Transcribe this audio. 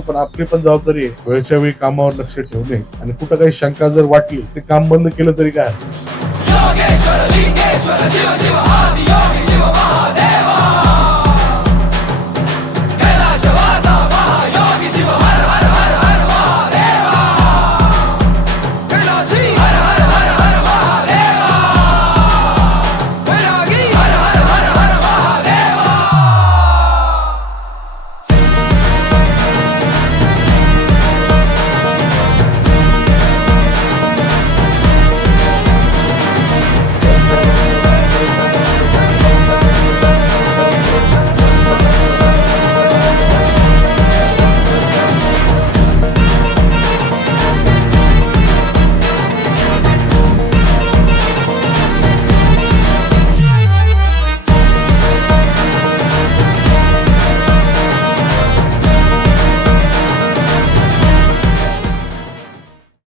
पण आपली पण जबाबदारी आहे वेळच्या वेळी कामावर लक्ष ठेवणे आणि कुठं काही शंका जर वाटली ते काम बंद केलं तरी काय